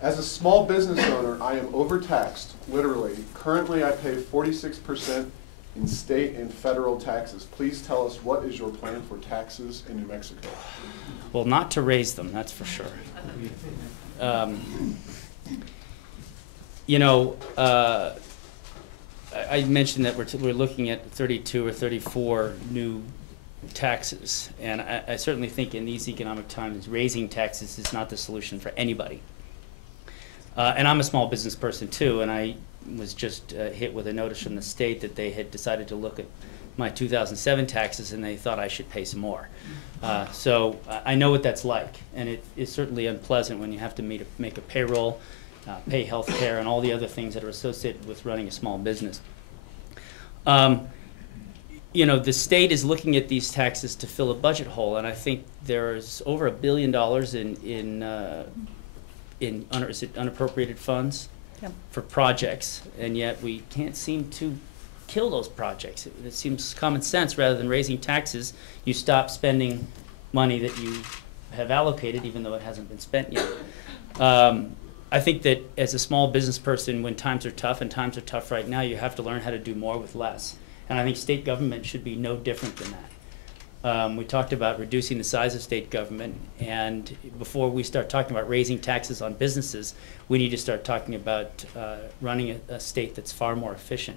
As a small business owner, I am overtaxed, literally. Currently, I pay 46% in state and federal taxes. Please tell us, what is your plan for taxes in New Mexico? Well, not to raise them, that's for sure. You know, I mentioned that we're looking at 32 or 34 new taxes, and I certainly think in these economic times, raising taxes is not the solution for anybody. And I'm a small business person too, and I was just hit with a notice from the state that they had decided to look at my 2007 taxes and they thought I should pay some more. So I know what that's like, and it is certainly unpleasant when you have to make a payroll, pay health care, and all the other things that are associated with running a small business. You know, the state is looking at these taxes to fill a budget hole, and I think there's over $1 billion in unappropriated funds for projects, and yet we can't seem to kill those projects. It seems common sense. Rather than raising taxes, you stop spending money that you have allocated, even though it hasn't been spent yet. I think that as a small business person, when times are tough, and times are tough right now, you have to learn how to do more with less. And I think state government should be no different than that. We talked about reducing the size of state government, and before we start talking about raising taxes on businesses, we need to start talking about running a state that's far more efficient.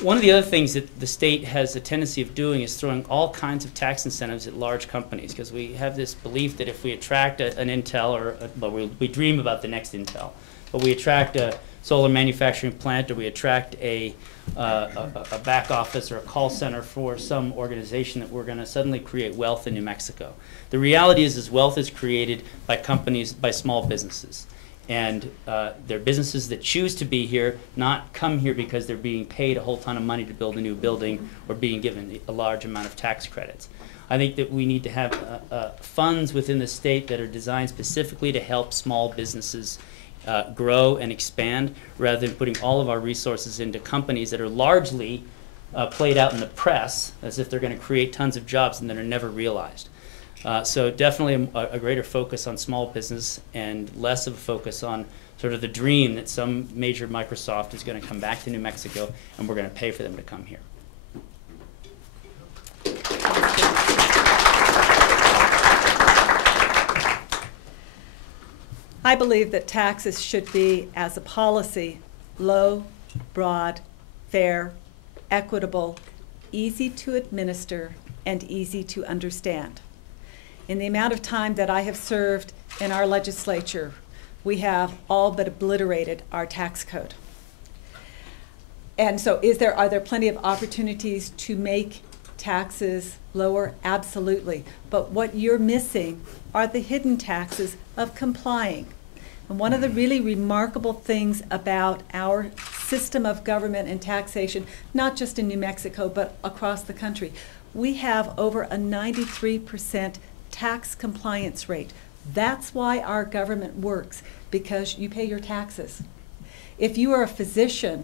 One of the other things that the state has a tendency of doing is throwing all kinds of tax incentives at large companies, because we have this belief that if we attract an Intel, well, we dream about the next Intel, but we attract a solar manufacturing plant, or we attract a back office or a call center for some organization, that we're going to suddenly create wealth in New Mexico. The reality is wealth is created by companies, by small businesses. And they're businesses that choose to be here, not come here because they're being paid a whole ton of money to build a new building or being given a large amount of tax credits. I think that we need to have funds within the state that are designed specifically to help small businesses grow and expand, rather than putting all of our resources into companies that are largely played out in the press as if they're going to create tons of jobs and that are never realized. So definitely a greater focus on small business and less of a focus on sort of the dream that some major Microsoft is going to come back to New Mexico and we're going to pay for them to come here. I believe that taxes should be, as a policy, low, broad, fair, equitable, easy to administer, and easy to understand. In the amount of time that I have served in our legislature, we have all but obliterated our tax code. And so are there plenty of opportunities to make taxes lower? Absolutely. But what you're missing are the hidden taxes of complying. And one of the really remarkable things about our system of government and taxation, not just in New Mexico, but across the country, we have over a 93% tax compliance rate. That's why our government works, because you pay your taxes. If you are a physician,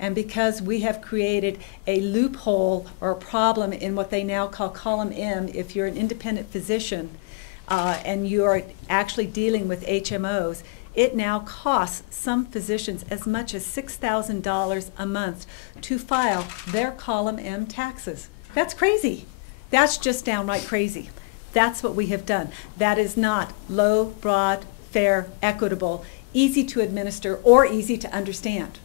and because we have created a loophole or a problem in what they now call column M, if you're an independent physician and you're actually dealing with HMOs, it now costs some physicians as much as $6,000 a month to file their column M taxes. That's crazy. That's just downright crazy. That's what we have done. That is not low, broad, fair, equitable, easy to administer, or easy to understand.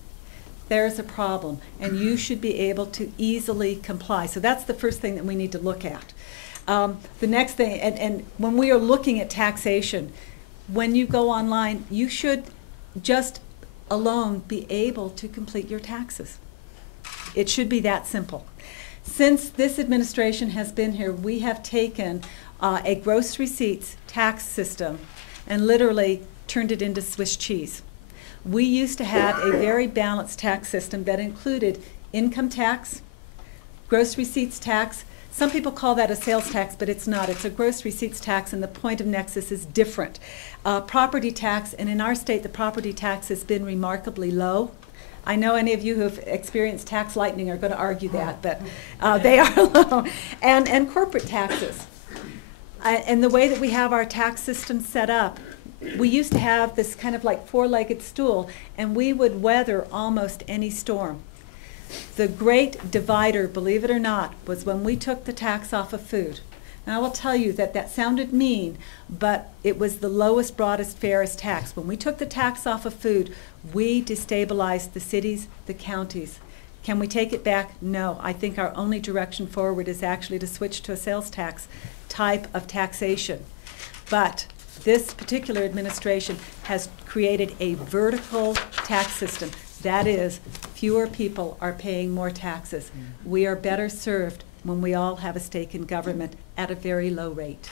There's a problem, and you should be able to easily comply. So that's the first thing that we need to look at. The next thing, and when we are looking at taxation, when you go online, you should just alone be able to complete your taxes. It should be that simple. Since this administration has been here, we have taken a gross receipts tax system and literally turned it into Swiss cheese. We used to have a very balanced tax system that included income tax, gross receipts tax. Some people call that a sales tax, but it's not. It's a gross receipts tax, and the point of nexus is different. Property tax, and in our state, the property tax has been remarkably low. I know any of you who have experienced tax lightning are going to argue that, but they are low. And corporate taxes. And the way that we have our tax system set up, we used to have this kind of like four-legged stool, and we would weather almost any storm. The great divider, believe it or not, was when we took the tax off of food. And I will tell you that that sounded mean, but it was the lowest, broadest, fairest tax. When we took the tax off of food, we destabilized the cities, the counties. Can we take it back? No. I think our only direction forward is actually to switch to a sales tax type of taxation. But this particular administration has created a vertical tax system. That is, fewer people are paying more taxes. We are better served when we all have a stake in government at a very low rate.